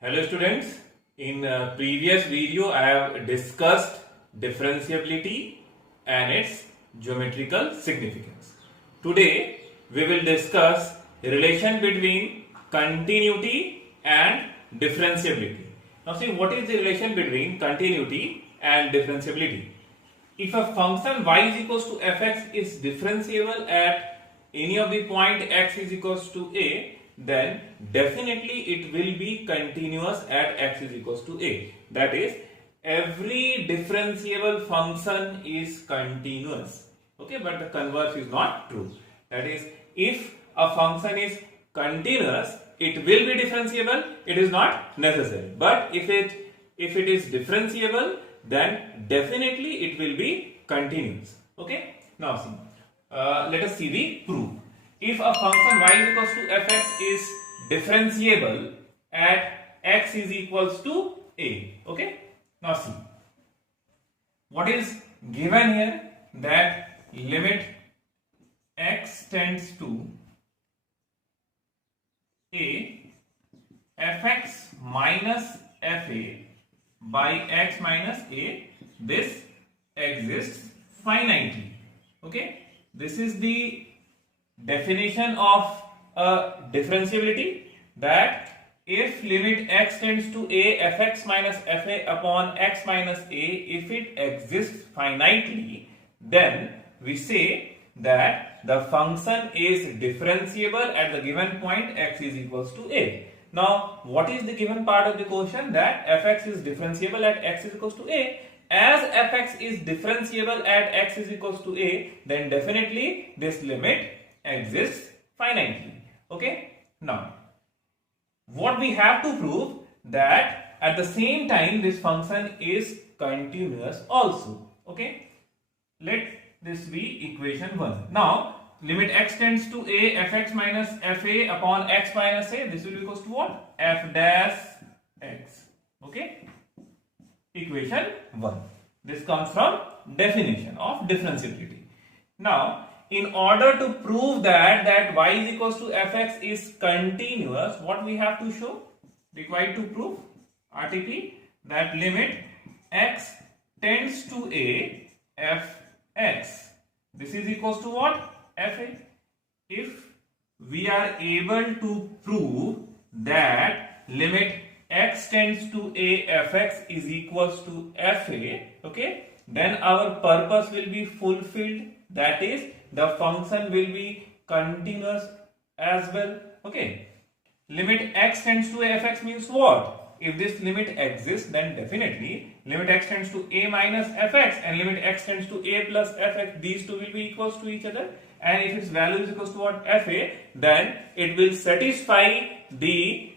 Hello students, in previous video I have discussed differentiability and its geometrical significance. Today we will discuss relation between continuity and differentiability. Now see, what is the relation between continuity and differentiability? If a function y is equals to fx is differentiable at any of the point x is equals to a, then definitely it will be continuous at x is equals to a. That is, every differentiable function is continuous. Okay, but the converse is not true. That is, if a function is continuous, it will be differentiable. It is not necessary. But if it is differentiable, then definitely it will be continuous. Okay. Now see, let us see the proof. If a function y is equals to fx is differentiable at x is equals to a. Okay. Now see, what is given here, that limit x tends to a fx minus fa by x minus a, this exists finitely. Okay, this is the definition of differentiability, that if limit x tends to a fx minus fa upon x minus a, if it exists finitely, then we say that the function is differentiable at the given point x is equals to a. Now, what is the given part of the question? That fx is differentiable at x is equals to a. As fx is differentiable at x is equals to a, then definitely this limit exists finitely. Okay. Now, what we have to prove, that at the same time this function is continuous also. Okay. Let this be equation 1. Now, limit x tends to a fx minus fa upon x minus a, this will be equals to what? F dash x. Okay. Equation 1. This comes from definition of differentiability. Now, in order to prove that y is equals to fx is continuous, what we have to show? Required to prove RTP, that limit x tends to a fx, this is equals to what? Fa. If we are able to prove that limit x tends to a fx is equals to fa, okay, then our purpose will be fulfilled. That is, the function will be continuous as well. Okay, limit x tends to a fx means what? If this limit exists, then definitely limit x tends to a minus fx and limit x tends to a plus fx, these two will be equals to each other, and if its value is equals to what? Fa, then it will satisfy the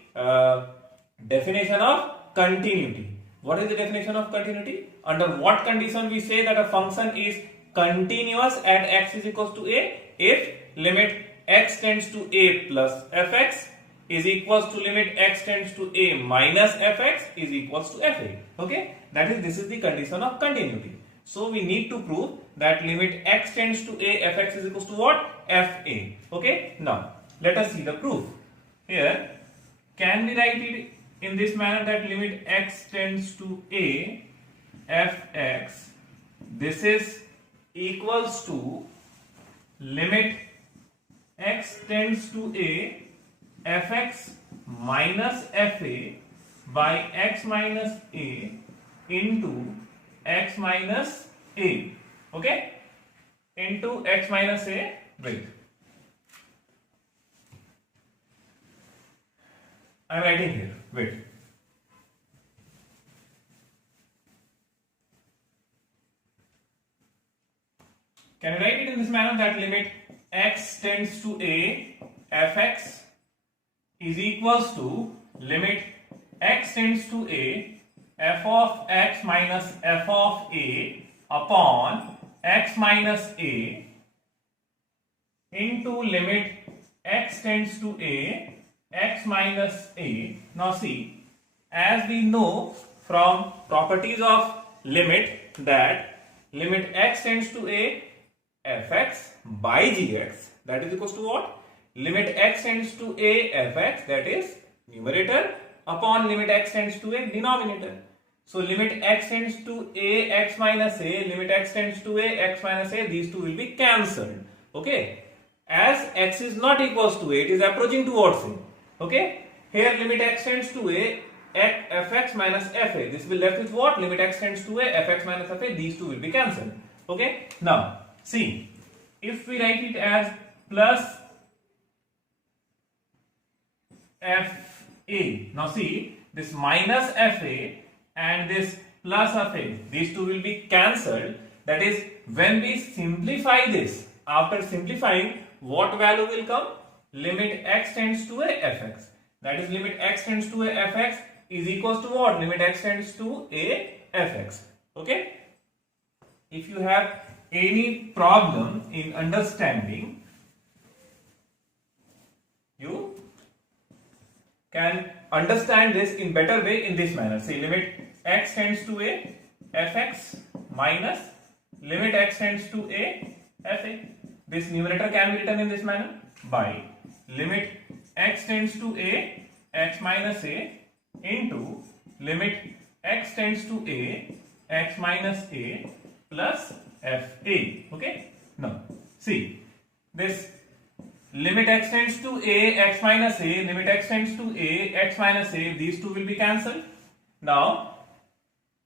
definition of continuity. What is the definition of continuity? Under what condition we say that a function is continuous at x is equals to a? If limit x tends to a plus fx is equals to limit x tends to a minus fx is equals to fa. Okay, that is, this is the condition of continuity. So we need to prove that limit x tends to a fx is equals to what? Fa. Okay, now let us see the proof. Here, can we write it in this manner, that limit x tends to a fx, this is equals to limit x tends to a fx minus fa by x minus a into x minus a. Okay, into x minus a. Wait, I am writing here. Wait, can I write it in this manner, that limit x tends to a fx is equals to limit x tends to a f of x minus f of a upon x minus a into limit x tends to a x minus a. Now see, as we know from properties of limit, that limit x tends to a fx by gx, that is equals to what? Limit x tends to a fx, that is numerator, upon limit x tends to a denominator. So limit x tends to a x minus a, limit x tends to a x minus a, these two will be cancelled. Okay, as x is not equals to a, it is approaching towards a. Okay, here limit x tends to a fx minus fa, this will left with what? Limit x tends to a fx minus fa, these two will be cancelled. Okay, now see, if we write it as plus fa, now see, this minus fa and this plus fa, these two will be cancelled. That is, when we simplify this, after simplifying, what value will come? Limit x tends to a fx, that is limit x tends to a fx is equals to what? Limit x tends to a fx. Okay, if you have any problem in understanding, you can understand this in better way in this manner. See, limit x tends to a fx minus limit x tends to a fa. This numerator can be written in this manner by limit x tends to a x minus a into limit x tends to a x minus a plus fa. Okay, now see, this limit x tends to a x minus a, limit x tends to a x minus a, these two will be cancelled. Now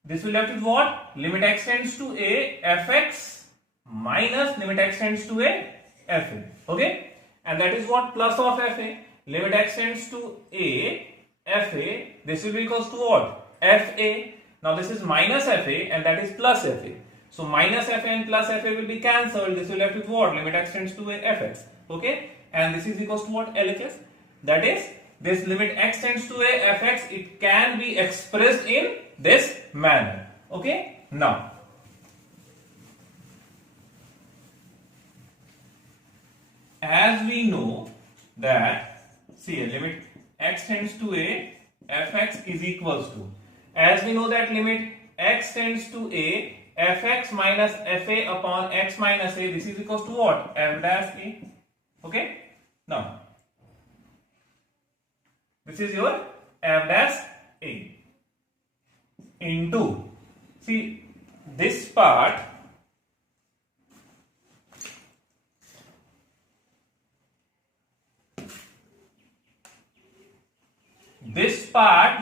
this will left with what? Limit x tends to a fx minus limit x tends to a fa. Okay, and that is what? Plus of fa. Limit x tends to a fa, this will be equals to what? Fa. Now this is minus fa and that is plus fa. So minus fa and plus fa will be cancelled. This will left with what? Limit x tends to a fx. Okay, and this is equals to what? LHS. That is, this limit x tends to a fx, it can be expressed in this manner. Okay, now as we know that, see, limit x tends to a fx is equals to, as we know that limit x tends to a fx minus fa upon x minus a, this is equals to what? F dash a. Okay, now this is your f dash a into, see, this part,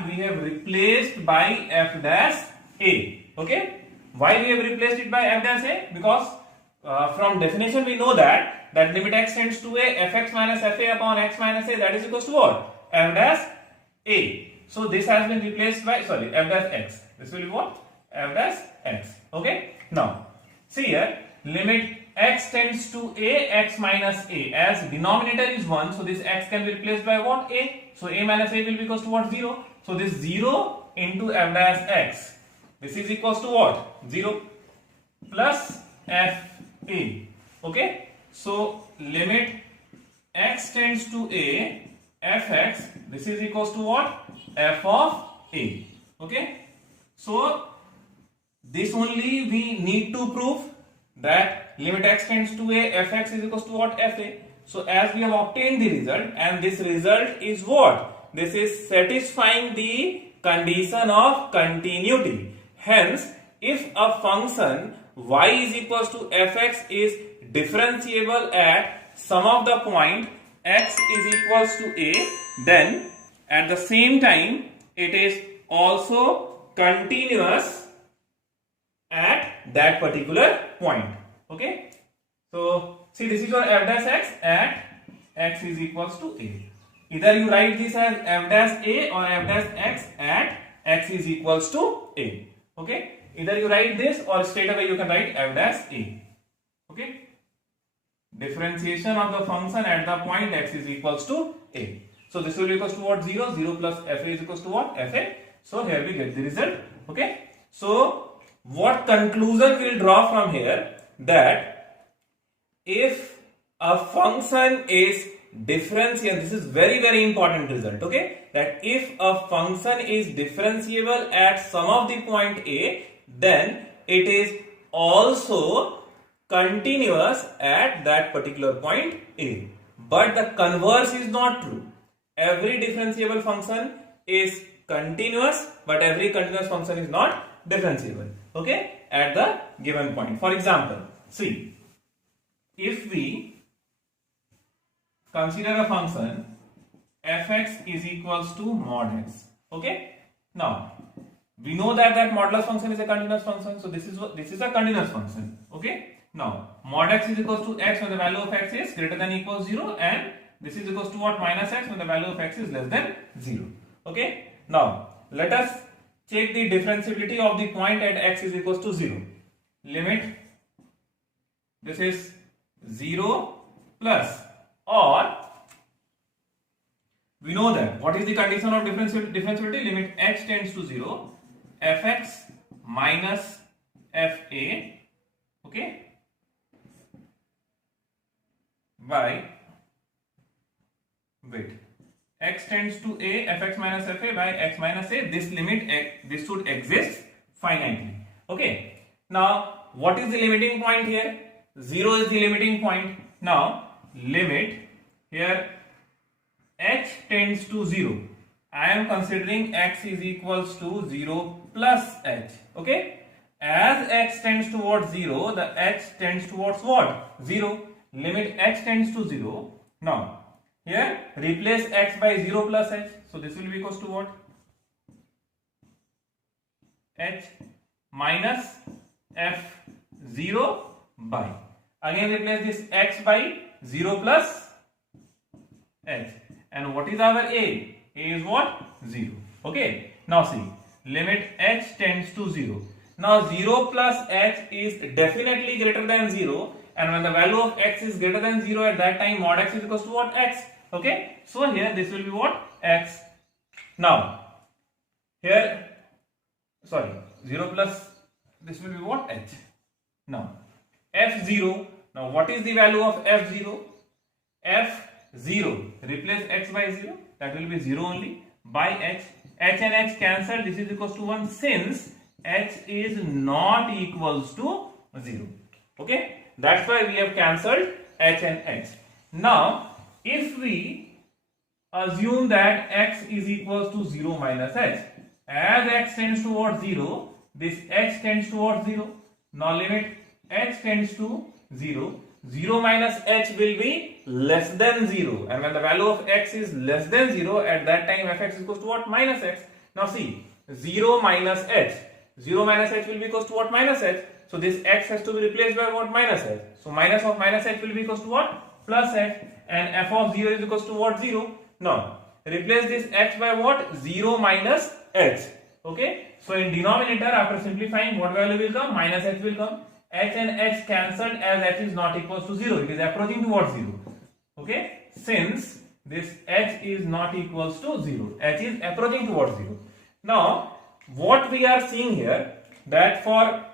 we have replaced by f dash a. Okay, why we have replaced it by f dash a? Because from definition we know that limit x tends to a fx minus fa upon x minus a, that is equals to what? F dash a. So this has been replaced by, sorry, f dash x. This will be what? F dash x. Okay, now see here, limit x tends to a x minus a, as denominator is 1, so this x can be replaced by what? A. So a minus a will be equals to what? 0. So this 0 into f dash x, this is equals to what? 0 plus f a. Okay, so limit x tends to a fx, this is equals to what? F of a. Okay, so this only we need to prove, that limit x tends to a fx is equals to what? Fa. So as we have obtained the result, and this result is what? This is satisfying the condition of continuity. Hence, if a function y is equals to fx is differentiable at sum of the point x is equals to a, then at the same time it is also continuous at that particular point. Okay, so see, this is your f dash x at x is equals to a. Either you write this as f dash a or f dash x at x is equals to a. Okay, either you write this or straight away you can write f dash a. Okay, differentiation of the function at the point x is equals to a. So this will be equals to what? 0. 0 plus fa is equals to what? Fa. So here we get the result. Okay, so what conclusion we will draw from here? That if a function is differentiable, this is very important result. Okay, that if a function is differentiable at sum of the point a, then it is also continuous at that particular point a. But the converse is not true. Every differentiable function is continuous, but every continuous function is not differentiable, okay, at the given point. For example, see, if we consider a function fx is equals to mod x, okay. Now we know that modulus function is a continuous function, so this is a continuous function, okay. Now mod x is equals to x when the value of x is greater than or equals 0, and this is equals to what, minus x when the value of x is less than 0, okay. Now let us check the differentiability of the point at x is equals to 0. Limit this is 0 plus, or we know that what is the condition of differentiability? Limit x tends to 0, fx minus fa, okay, by, wait, x tends to a, fx minus fa by x minus a. This limit, this should exist finitely, okay. Now what is the limiting point here? 0 is the limiting point. Now limit here h tends to 0. I am considering x is equals to 0 plus h, okay. As x tends towards 0, the h tends towards what? 0. Limit h tends to 0. Now here replace x by 0 plus h, so this will be equals to what? H minus f0 by, again replace this x by 0 plus h, and what is our a? A is what? 0, okay. Now see, limit h tends to 0. Now 0 plus h is definitely greater than 0, and when the value of x is greater than 0, at that time mod x is equals to what? X, okay. So here this will be what? X. Now here, sorry, 0 plus, this will be what? H. Now f0, now what is the value of f0? f0, replace x by 0, that will be 0 only, by h. H and h cancel, this is equals to 1 since h is not equals to 0, okay. That's why we have cancelled h and h. Now if we assume that x is equals to 0 minus h, as x tends towards 0, this h tends towards 0. Now limit h tends to 0, 0 minus h will be less than 0, and when the value of x is less than 0, at that time fx is equals to what? Minus x. Now see, 0 minus h, 0 minus h will be equals to what? Minus h. So this x has to be replaced by what? Minus h. So minus of minus h will be equals to what? Plus h, and f of 0 is equals to what? 0. Now replace this h by what? 0 minus h, okay. So in denominator, after simplifying, what value will come? Minus h will come. H and h cancelled, as h is not equals to 0, it is approaching towards 0, okay. Since this h is not equals to 0, h is approaching towards 0. Now what we are seeing here, that for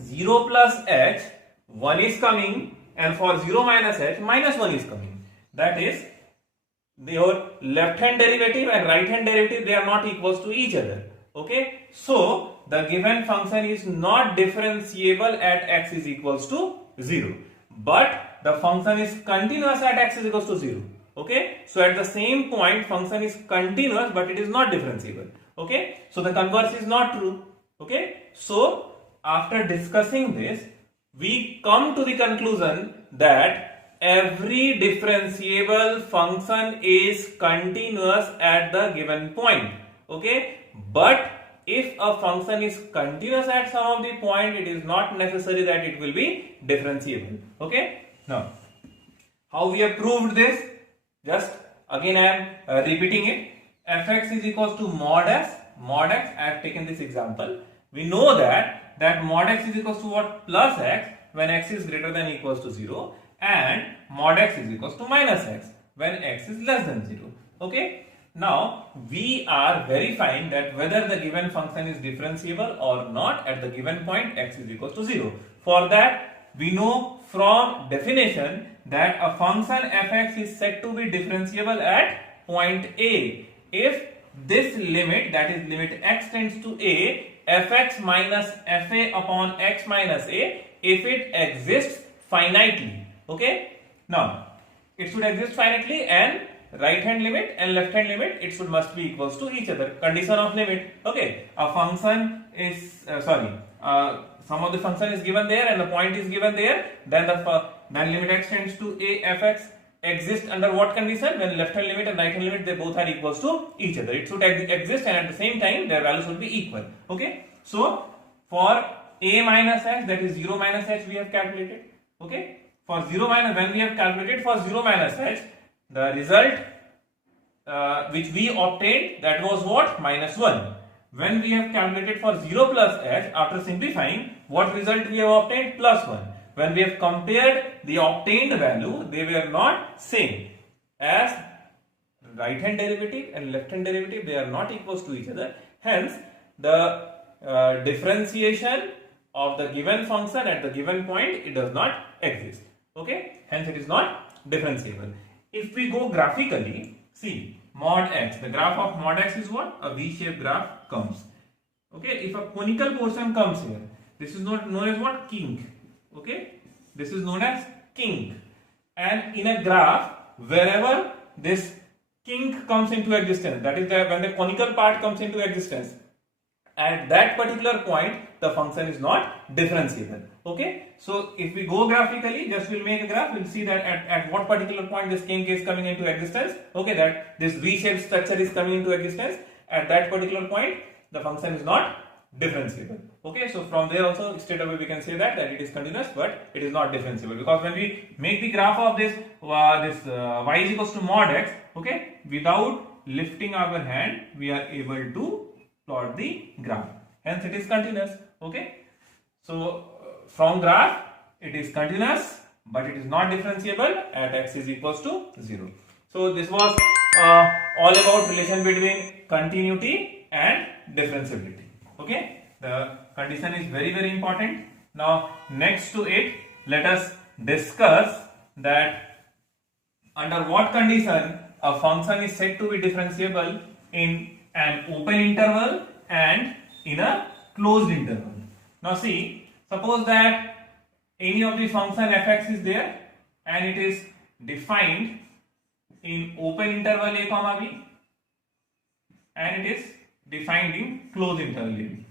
0 plus h 1 is coming, and for 0 minus h minus 1 is coming. That is, your left hand derivative and right hand derivative, they are not equals to each other, okay. So the given function is not differentiable at x is equals to 0, but the function is continuous at x is equals to 0, okay. So at the same point function is continuous, but it is not differentiable, okay. So the converse is not true, okay. So after discussing this, we come to the conclusion that every differentiable function is continuous at the given point, okay. But if a function is continuous at some of the point, it is not necessary that it will be differentiable, okay. Now how we have proved this? Just again I am repeating it. Fx is equals to mod x. Mod x, I have taken this example. We know that mod x is equals to what? Plus x when x is greater than or equals to 0, and mod x is equals to minus x when x is less than 0, okay. Now we are verifying that whether the given function is differentiable or not at the given point x is equals to 0. For that, we know from definition that a function fx is said to be differentiable at point A if this limit, that is limit x tends to a, fx minus fa upon x minus a, if it exists finitely, okay. Now it should exist finitely, and right hand limit and left hand limit, it should must be equals to each other. Condition of limit. Okay, a function is some of the function is given there and the point is given there. Then then limit x tends to a fx exists under what condition? When left hand limit and right hand limit, they both are equals to each other. It should exist and at the same time their values should be equal. Okay, so for a minus x, that is 0 minus h, we have calculated. Okay, for 0 minus, when we have calculated for 0 minus h, the result which we obtained, that was what? Minus 1. When we have calculated for 0 plus h, after simplifying, what result we have obtained? Plus 1. When we have compared the obtained value, they were not same. As right hand derivative and left hand derivative, they are not equals to each other. Hence, the differentiation of the given function at the given point, it does not exist. Okay, hence it is not differentiable. If we go graphically, see mod x, the graph of mod x is what? A V-shaped graph comes. Okay, if a conical portion comes here, this is not known as what? Kink. Okay, this is known as kink. And in a graph, wherever this kink comes into existence, that is when the conical part comes into existence, at that particular point the function is not differentiable. Okay, so if we go graphically, just we'll make a graph, we'll see that at what particular point this kink is coming into existence. Okay, that this V-shaped structure is coming into existence, at that particular point the function is not differentiable. Okay, so from there also straight away we can say that it is continuous, but it is not differentiable, because when we make the graph of this y is equals to mod x, okay, without lifting our hand we are able to plot the graph, hence it is continuous. Okay, so from graph it is continuous, but it is not differentiable at x is equals to 0. So this was all about relation between continuity and differentiability. Okay, the condition is very, very important. Now next to it, let us discuss that under what condition a function is said to be differentiable in an open interval and in a closed interval. Now see, suppose that any of the function fx is there and it is defined in open interval a comma b and it is defined in closed interval a b.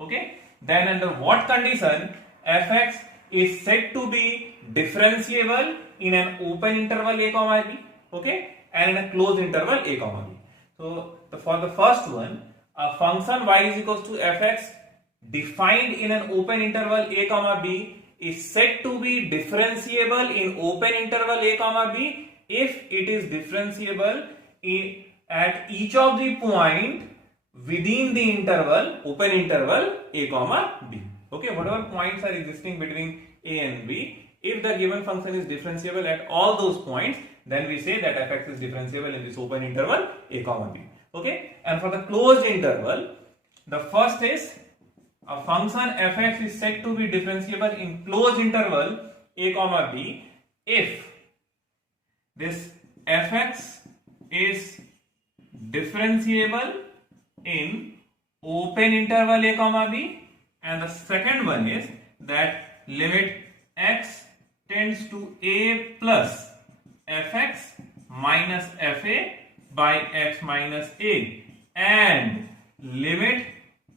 Okay, then under what condition fx is said to be differentiable in an open interval a comma b, okay, and in a closed interval a comma b. So for the first one, a function y is equals to fx defined in an open interval a comma b is said to be differentiable in open interval a comma b if it is differentiable at each of the point within the interval, open interval a comma b. Okay, whatever points are existing between a and b, if the given function is differentiable at all those points, then we say that fx is differentiable in this open interval a comma b. Okay, and for the closed interval, the first is a function fx is said to be differentiable in closed interval a comma b if this fx is differentiable in open interval a comma b, and the second one is that limit x tends to a plus fx minus fa by x minus a, and limit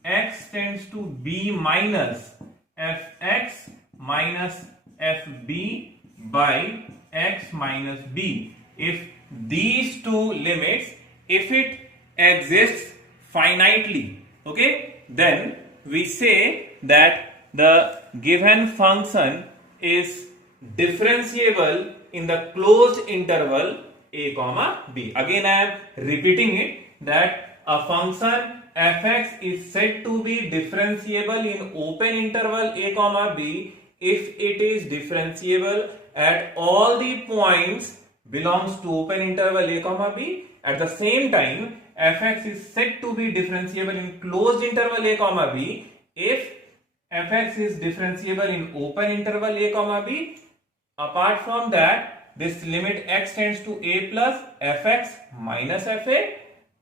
x tends to b minus fx minus fb by x minus b. If these two limits, if it exists finitely, okay, then we say that the given function is differentiable in the closed interval a comma b. Again I am repeating it, that a function fx is said to be differentiable in open interval a comma b if it is differentiable at all the points belongs to open interval a comma b. At the same time, fx is said to be differentiable in closed interval a comma b if fx is differentiable in open interval a comma b. Apart from that, this limit x tends to a plus fx minus fa,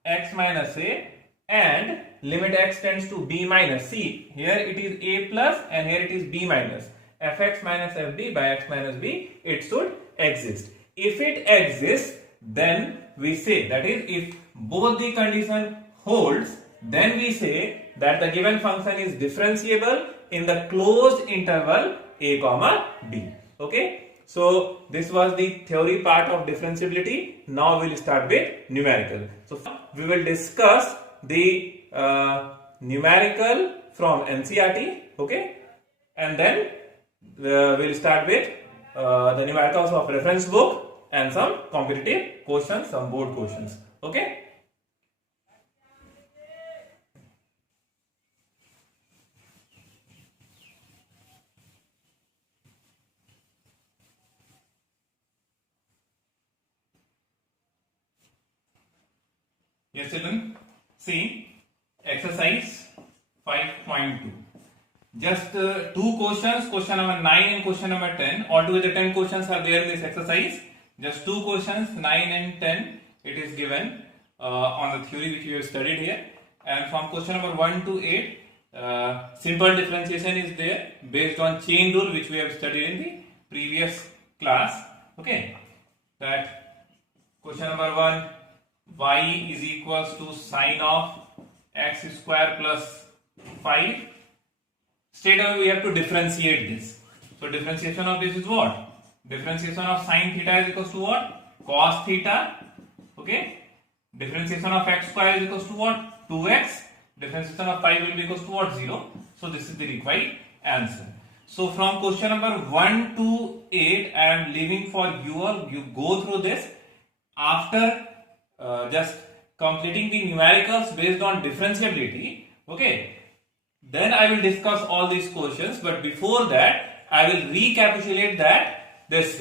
x minus a, and limit x tends to b minus. See, here it is a plus and here it is b minus. Fx minus fb by x minus b, it should exist. If it exists, then we say, that is, if both the condition holds, then we say that the given function is differentiable in the closed interval a comma b. Okay, so this was the theory part of differentiability. Now we will start with numerical. So we will discuss the numerical from NCERT. Okay, and then we will start with the numericals of reference book and some competitive questions, some board questions. Okay. Yes, children. See, exercise 5.2. Just two questions, question number 9 and question number 10. Altogether 10 questions are there in this exercise. Just two questions, 9 and 10. It is given on the theory which we have studied here. And from question number 1 to 8, simple differentiation is there based on chain rule which we have studied in the previous class. Okay. That question number 1, y is equals to sine of x square plus 5. Straight away we have to differentiate this. So differentiation of this is what? Differentiation of sine theta is equals to what? Cos theta. Okay. Differentiation of x square is equals to what? 2x. Differentiation of 5 will be equals to what? 0. So this is the required answer. So from question number 1 to 8, I am leaving for you all. You go through this. After just completing the numericals based on differentiability, okay, then I will discuss all these questions. But before that, I will recapitulate that this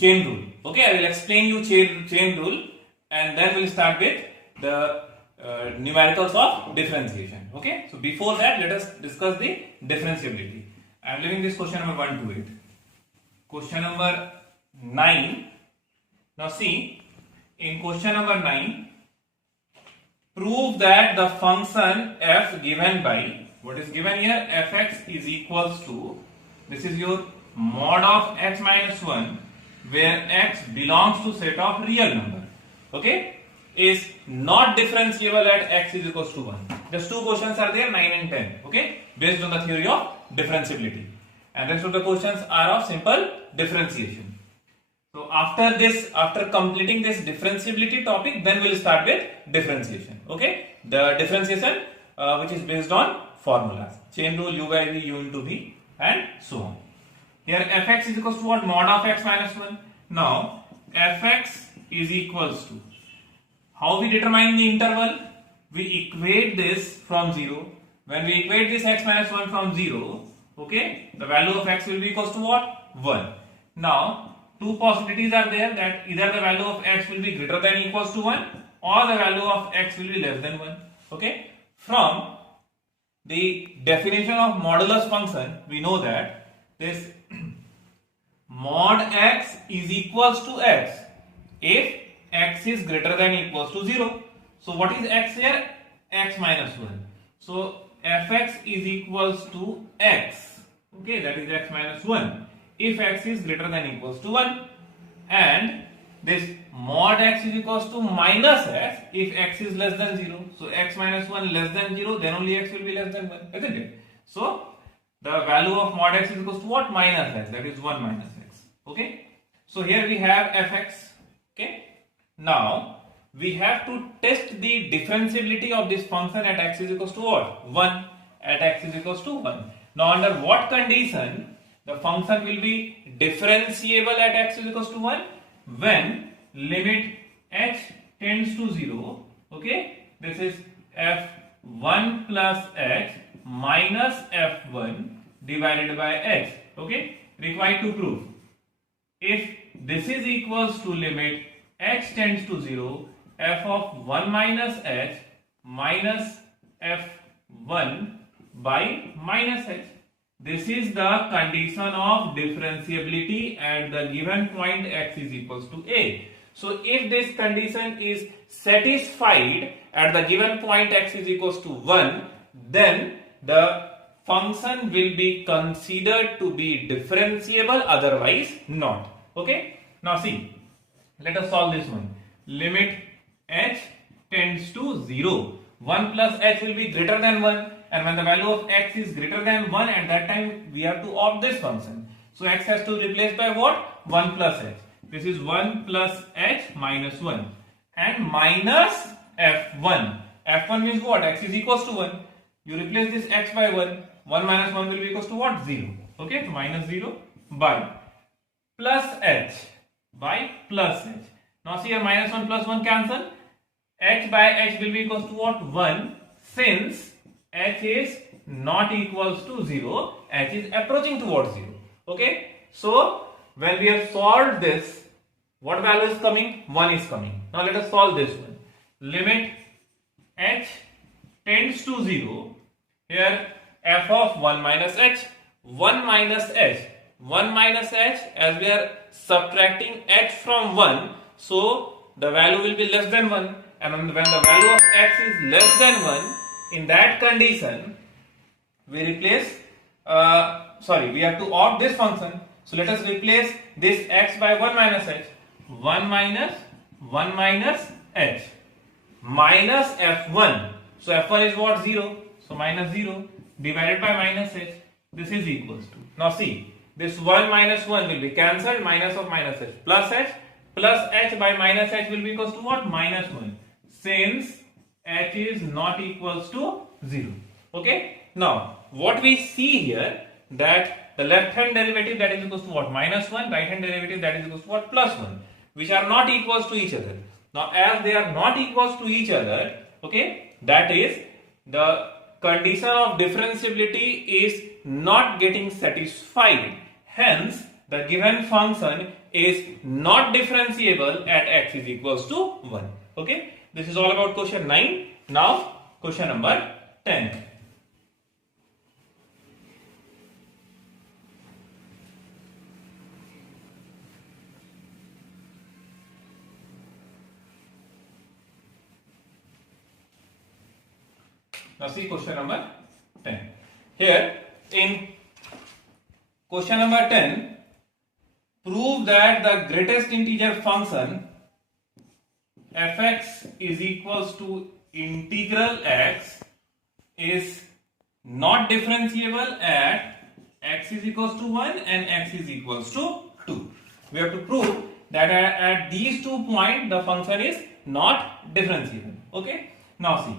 chain rule. Okay, I will explain you chain rule, and then we'll start with the numericals of differentiation. Okay, so before that, let us discuss the differentiability. I am leaving this question number 1 to 8. Question number 9. Now see, in question number 9, prove that the function f given by, what is given here, fx is equals to, this is your mod of x minus 1, where x belongs to set of real number, okay, is not differentiable at x is equals to 1. Just two questions are there, 9 and 10, okay, based on the theory of differentiability. And rest of the questions are of simple differentiation. So after this, after completing this differentiability topic, then we'll start with differentiation. Okay, the differentiation which is based on formulas, chain rule, u by v, u into v, and so on. Here fx is equals to what? Mod of x minus 1. Now fx is equals to, how we determine the interval? We equate this from 0. When we equate this x minus 1 from 0, okay, the value of x will be equals to what? 1. Now two possibilities are there, that either the value of x will be greater than or equals to 1, or the value of x will be less than 1. Okay, from the definition of modulus function, we know that this mod x is equals to x if x is greater than or equals to 0. So what is x here? X minus 1. So fx is equals to x, okay, that is x minus 1, if x is greater than or equals to 1, and this mod x is equals to minus x if x is less than 0. So x minus 1 less than 0, then only x will be less than 1, isn't it? So the value of mod x is equals to what? Minus x, that is 1 minus x. Okay, so here we have fx. Okay, now we have to test the differentiability of this function at x is equals to what? 1, at x is equals to 1. Now under what condition the function will be differentiable at x is equals to 1? When limit h tends to 0, okay, this is f1 plus h minus f1 divided by x, okay, required to prove. If this is equals to limit h tends to 0, f of 1 minus h minus f1 by minus h. This is the condition of differentiability at the given point x is equals to a. So if this condition is satisfied at the given point x is equals to 1, then the function will be considered to be differentiable, otherwise not. Okay, now see, Let us solve this one. Limit h tends to 0. 1 plus h will be greater than 1, and when the value of x is greater than 1, at that time we have to opt this function. So x has to replace by what? 1 plus h. This is 1 plus h minus 1 and minus f1. f1 means what? X is equals to 1. You replace this x by 1. 1 minus 1 will be equals to what? 0. Okay, so minus 0 by plus h by plus h. Now see here, minus 1 plus 1 cancel. H by h will be equals to what? 1, since h is not equals to 0, h is approaching towards 0. Okay, so when we have solved this, what value is coming? 1 is coming. Now let us solve this one. Limit h tends to 0. Here f of 1 minus h, 1 minus h, 1 minus h, as we are subtracting h from 1, so the value will be less than 1, and when the value of x is less than 1, in that condition we replace we have to opt this function. So let us replace this x by 1 minus h. 1 minus h minus f1. So f1 is what? 0. So minus 0 divided by minus h. This is equals to. Now see, this 1 minus 1 will be cancelled, minus of minus h plus h by minus h will be equals to what? Minus 1, since h is not equals to 0. Okay. Now what we see here, that the left hand derivative, that is equals to what? Minus 1, right hand derivative, that is equals to what? Plus 1, which are not equals to each other. Now as they are not equals to each other, okay, that is the condition of differentiability is not getting satisfied. Hence the given function is not differentiable at x is equals to 1. Okay, this is all about question 9. Now question number 10. Now see question number 10. Here in question number 10, prove that the greatest integer function fx is equals to integral x is not differentiable at x is equals to 1 and x is equals to 2. We have to prove that at these 2 points the function is not differentiable. Okay. Now see,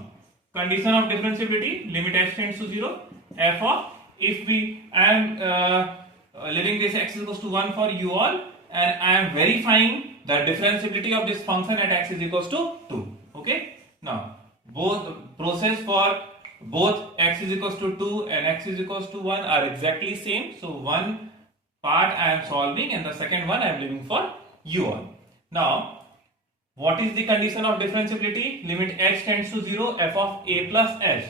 condition of differentiability, limit h tends to 0, f of, if I am leaving this x is equals to 1 for you all, and I am verifying the differentiability of this function at x is equals to 2. Okay. Now both process for both x is equals to 2 and x is equals to 1 are exactly same. So one part I am solving and the second one I am leaving for you all. Now what is the condition of differentiability? Limit h tends to 0, f of a plus h,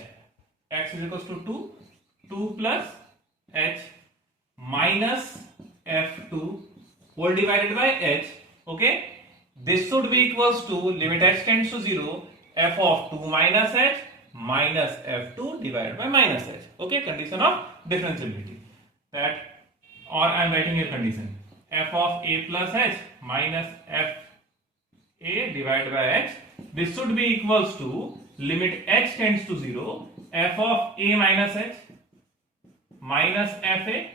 x is equals to 2, 2 plus h minus f2 whole divided by h. Okay, this should be equals to limit h tends to 0, f of 2 minus h minus f2 divided by minus h. Okay, condition of differentiability. That, or I am writing here condition, f of a plus h minus f a divided by h. This should be equals to limit h tends to 0, f of a minus h minus f a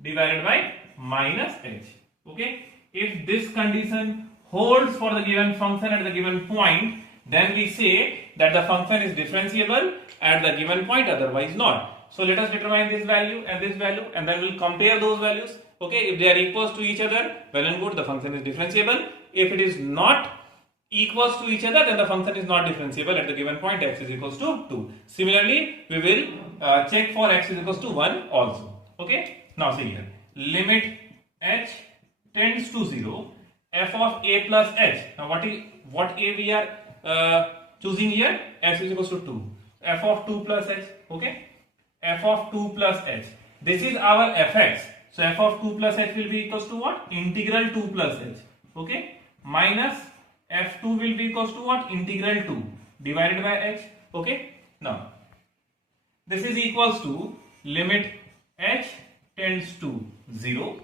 divided by minus h. Okay, if this condition holds for the given function at the given point, then we say that the function is differentiable at the given point, otherwise not. So let us determine this value, and then we'll compare those values. Okay, if they are equals to each other, well and good, the function is differentiable. If it is not equals to each other, then the function is not differentiable at the given point x is equals to 2. Similarly, we will check for x is equals to 1 also. Okay, now see here, limit h tends to 0, f of a plus h. Now what a we are choosing here? X is equals to 2, f of 2 plus h. Okay, f of 2 plus h, this is our fx. So f of 2 plus h will be equals to what? Integral 2 plus h. Okay, minus f2 will be equals to what? Integral 2 divided by h. Okay, now this is equals to limit h tends to 0,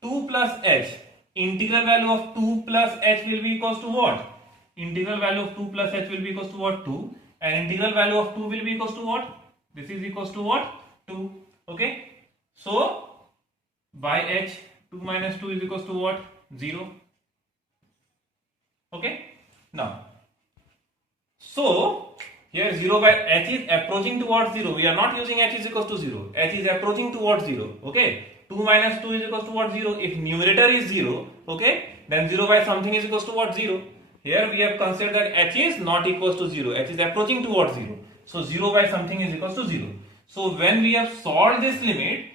2 plus h. integral value of 2 plus h will be equals to what? Integral value of 2 plus h will be equals to what? 2. And integral value of 2 will be equals to what? This is equals to what? 2. Okay. So by h, 2 minus 2 is equals to what? 0. Okay. Now, so here 0 by h is approaching towards 0. We are not using h is equals to 0. H is approaching towards 0. Okay. 2 minus 2 is equals to what? 0. If numerator is 0, okay, then 0 by something is equals to what? 0. Here we have considered that h is not equals to 0. H is approaching towards 0. So 0 by something is equals to 0. So when we have solved this limit,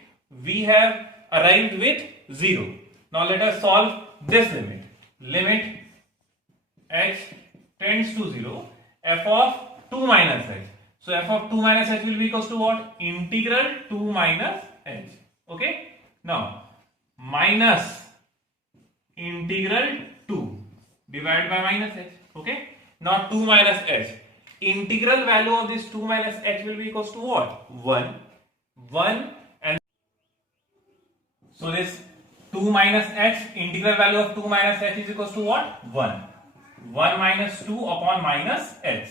we have arrived with 0. Now let us solve this limit. Limit h tends to 0, f of 2 minus h. So f of 2 minus h will be equals to what? Integral 2 minus h. Okay. Now minus integral 2 divided by minus h. Okay. Now 2 minus h. Integral value of this 2 minus h will be equals to what? 1. 1 and so this 2 minus h, integral value of 2 minus h is equals to what? 1. 1 minus 2 upon minus h.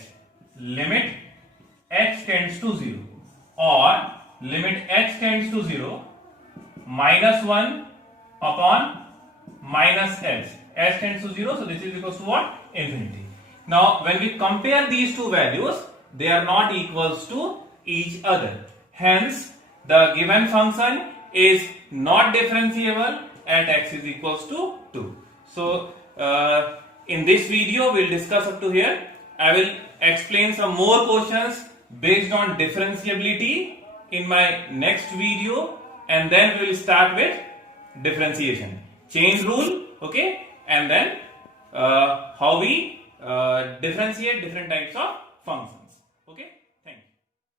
Limit h tends to 0 or limit h tends to 0 minus 1 upon minus h. H tends to 0, so this is equals to what? Infinity. Now when we compare these two values, they are not equals to each other. Hence the given function is not differentiable at x is equals to 2. So in this video we will discuss up to here. I will explain some more questions based on differentiability in my next video, and then we will start with differentiation, chain rule, okay, and then how we differentiate different types of functions. Okay.